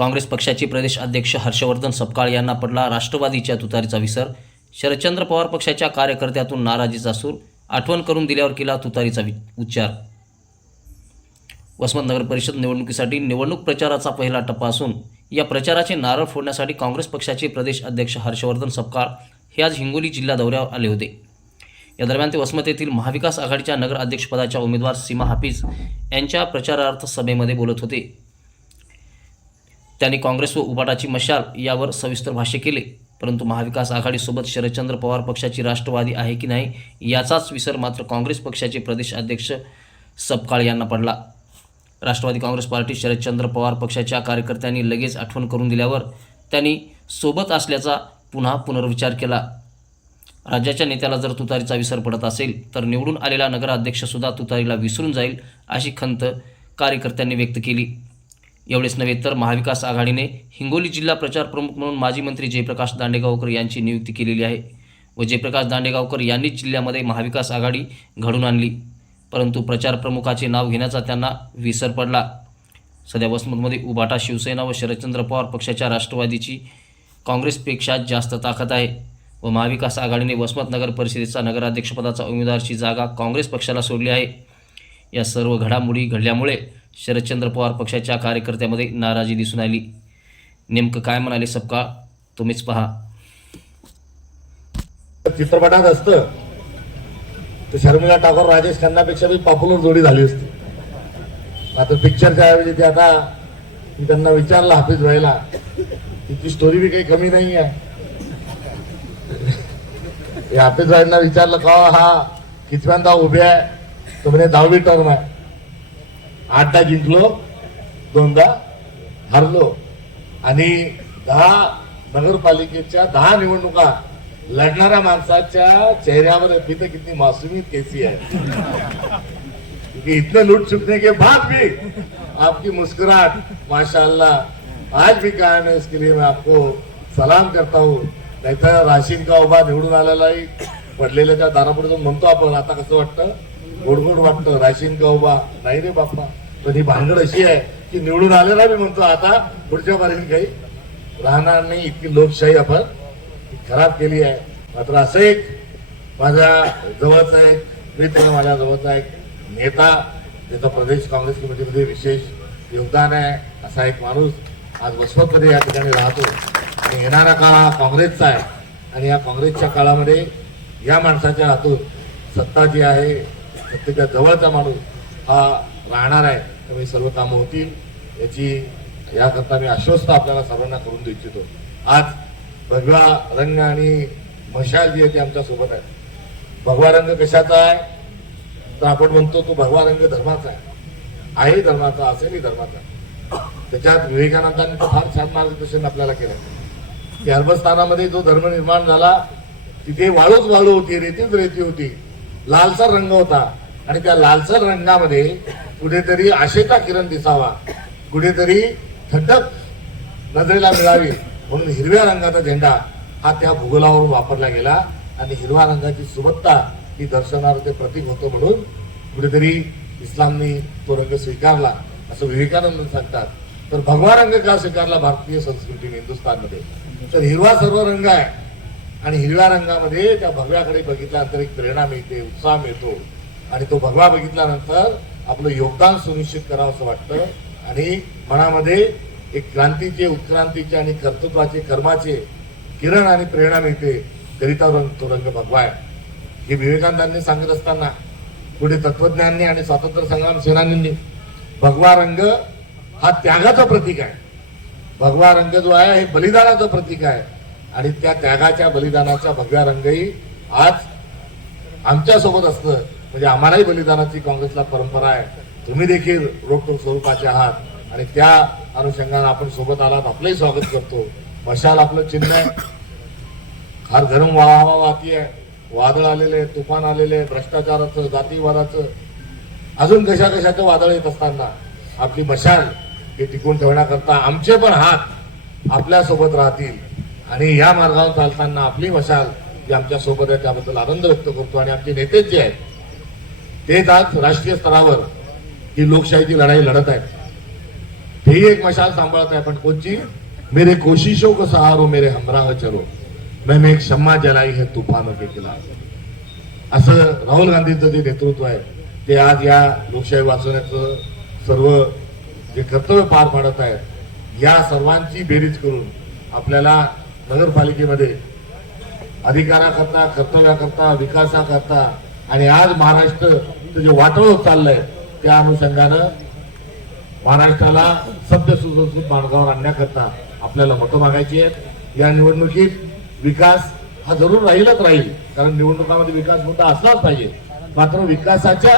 काँग्रेस पक्षाचे प्रदेश अध्यक्ष हर्षवर्धन सपकाळ यांना पडला राष्ट्रवादीच्या तुतारीचा विसर. शरदचंद्र पवार पक्षाच्या कार्यकर्त्यातून नाराजीचा सूर. आठवण करून दिल्यावर केला तुतारीचा उच्चार. वसमतनगर परिषद निवडणुकीसाठी निवडणूक प्रचाराचा पहिला टप्पा असून या प्रचाराचे नारळ फोडण्यासाठी काँग्रेस पक्षाचे प्रदेश अध्यक्ष हर्षवर्धन सपकाळ हे आज हिंगोली जिल्हा दौऱ्यावर आले होते. या दरम्यान ते वसमत येथील महाविकास आघाडीच्या नगर अध्यक्षपदाच्या उमेदवार सीमा हाफिज यांच्या प्रचारार्थ सभेमध्ये बोलत होते. त्यांनी काँग्रेस व उबाटाची मशाल यावर सविस्तर भाष्य केले. परंतु महाविकास आघाडीसोबत शरदचंद्र पवार पक्षाची राष्ट्रवादी आहे की नाही याचाच विसर मात्र काँग्रेस पक्षाचे प्रदेश अध्यक्ष सपकाळ यांना पडला. राष्ट्रवादी काँग्रेस पार्टी शरदचंद्र पवार पक्षाच्या कार्यकर्त्यांनी लगेच आठवण करून दिल्यावर त्यांनी सोबत असल्याचा पुन्हा पुनर्विचार केला. राज्याच्या नेत्याला जर तुतारीचा विसर पडत असेल तर निवडून आलेला नगराध्यक्षसुद्धा तुतारीला विसरून जाईल अशी खंत कार्यकर्त्यांनी व्यक्त केली. एवढेच नव्हे तर महाविकास आघाडीने हिंगोली जिल्हा प्रचार प्रमुख म्हणून माजी मंत्री जयप्रकाश दांडेगावकर यांची नियुक्ती केलेली आहे व जयप्रकाश दांडेगावकर यांनीच जिल्ह्यामध्ये महाविकास आघाडी घडून आणली. परंतु प्रचार प्रमुखाचे नाव घेण्याचा त्यांना विसर पडला. सध्या वसमतमध्ये उबाटा शिवसेना व शरदचंद्र पवार पक्षाच्या राष्ट्रवादीची काँग्रेसपेक्षा जास्त ताकद आहे व महाविकास आघाडीने वसमत नगर परिषदेचा नगराध्यक्षपदाचा उमेदवारची जागा काँग्रेस पक्षाला सोडली आहे. या सर्व घडामोडी घडल्यामुळे शरदचंद्र पवार पक्षाच्या कार्यकर्त्यामध्ये नाराजी दिसून आली. नेमकं काय म्हणाले सबका? तुम्हीच पहा. चित्रपटात असतं. तर शर्मिला टागोर राजेश खन्नापेक्षा बी पॉप्युलर जोडी झाली असती. आता पिक्चरच्या ऐवजी ते आता मी त्यांना विचारलं हाफिज व्हायला तिची स्टोरी बी काही कमी नाही आहे. हे हाफिज भाईंना विचारलं का हा कितव्यांदा उभे आहे? तो म्हणे दहावी टर्म आहे. आठदा जिंकलो दोनदा हरलो. आणि दहा नगरपालिकेच्या दहा निवडणुका लढणाऱ्या माणसाच्या चेहऱ्यावर अभी किती मासुमी केसी कैसी इतने लूट चुकने के बाद भी आपकी मुस्कुराहट माशाल्लाह. आज भी कायम है इसके लिए मैं आपको सलाम करता हूँ. नाहीतर राशीन का उभा निवडून आलेलाही पडलेल्याच्या दारापुढे जाऊन म्हणतो आपण आता कसं वाटतं? गोडगोड वाटतं. राशीन का उभा? नाही रे बाप्पा. पण ही भानगड अशी आहे की निवडून आलेला मी म्हणतो आता पुढच्या बारीने काही राहणार नाही इतकी लोकशाही आपण खराब केली आहे. मात्र असं एक माझ्या जवळचा एक मित्र माझ्या जवळचा एक नेता त्याचा प्रदेश काँग्रेस कमिटीमध्ये विशेष योगदान आहे असा एक माणूस आज वसवतमध्ये या ठिकाणी राहतो. आणि येणारा काळ हा काँग्रेसचा आहे. आणि या काँग्रेसच्या काळामध्ये या माणसाच्या हातून सत्ता जी आहे सत्तेच्या जवळचा माणूस हा राहणार आहे. त्यामुळे सर्व कामं होतील. याची याकरता मी आश्वस्त आपल्याला सर्वांना करून देऊ इच्छितो. आज भगवा रंग आणि मशाल जी आहे ती आमच्यासोबत आहे. भगवा रंग कशाचा आहे? तर आपण म्हणतो तो भगवा रंग धर्माचा आहे. आहे धर्माचा असेलही धर्माचा. त्याच्यात विवेकानंदांनी फार छान मार्गदर्शन आपल्याला केलं. की अरबस्थानामध्ये जो धर्म निर्माण झाला तिथे वाळूच वाळू होती रेतीच रेती होती. लालसर रंग होता. आणि त्या लालसर रंगामध्ये कुठेतरी आशेचा किरण दिसावा. कुठेतरी थंडक नजरेला मिळावी म्हणून हिरव्या रंगाचा झेंडा हा त्या भूगोलावरून वापरला गेला आणि हिरव्या रंगाची सुबत्ता ही दर्शनार्थ ते प्रतीक होतो म्हणून कुठेतरी इस्लामनी तो रंग स्वीकारला असं विवेकानंद सांगतात. तर भगवा रंग का स्वीकारला भारतीय संस्कृतीने हिंदुस्थानमध्ये? तर हिरवा सर्व रंग आहे आणि हिरव्या रंगामध्ये त्या भगव्याकडे बघितल्यानंतर एक प्रेरणा मिळते उत्साह मिळतो. आणि तो भगवा बघितल्यानंतर आपलं योगदान सुनिश्चित करावं असं वाटतं. आणि मनामध्ये एक क्रांतीचे उत्क्रांतीचे आणि कर्तृत्वाचे कर्माचे किरण आणि प्रेरणा मिळते करिता रंग तो रंग भगवा आहे. हे विवेकानंदांनी सांगत असताना पुढे तत्वज्ञानी आणि स्वातंत्र्य संग्राम सेनानींनी भगवा रंग हा त्यागाचं प्रतीक आहे. भगवा रंग जो आहे हे बलिदानाचं प्रतीक आहे. आणि त्या त्यागाच्या बलिदानाचा भगव्या रंगही आज आमच्यासोबत असतं. म्हणजे आम्हालाही बलिदानाची काँग्रेसला परंपरा आहे. तुम्ही देखील रोख स्वरूपाचे आहात. आणि त्या अनुषंगाने आपण सोबत आलात आपलंही स्वागत करतो. मशाल आपलं चिन्ह आहे. फार गरम वाहवा वाहती आहे. वादळ आलेले आहे तुफान आलेले आहे भ्रष्टाचाराचं जातीवादाचं. अजून कशा कशाचं वादळ येत असताना आपली मशाल हे टिकून ठेवण्याकरता आमचे पण हात आपल्यासोबत राहतील. आणि या मार्गावर चालताना आपली मशाल जी आमच्यासोबत आहे त्याबद्दल आनंद व्यक्त करतो. आणि आमचे नेतेच जे आहेत तेच आज राष्ट्रीय स्तरावर ही लोकशाहीची लढाई लढत आहेत. हेही एक मशाल सांभाळत आहे. पण कोणची? मेरे कोशिशों को सहारो मेरे हमराह चलो मैंने एक शम्मा जलाई है तुफानों के खिलाफ. असं राहुल गांधींचं जे नेतृत्व आहे ते आज या लोकशाही वाचवण्याचं सर्व जे कर्तव्य पार पाडत आहेत या सर्वांची बेरीज करून आपल्याला नगरपालिकेमध्ये अधिकाराकरता कर्तव्याकरता विकासाकरता आणि आज महाराष्ट्र जे वाटळ होत चाललंय त्या अनुषंगानं महाराष्ट्राला सभ्य सुसंस्कृत मार्गावर आणण्याकरता आपल्याला मतं मागायची आहेत. या निवडणुकीत विकास हा जरूर राहीलच राहील कारण निवडणुकामध्ये विकास मुद्दा असलाच पाहिजे. मात्र विकासाच्या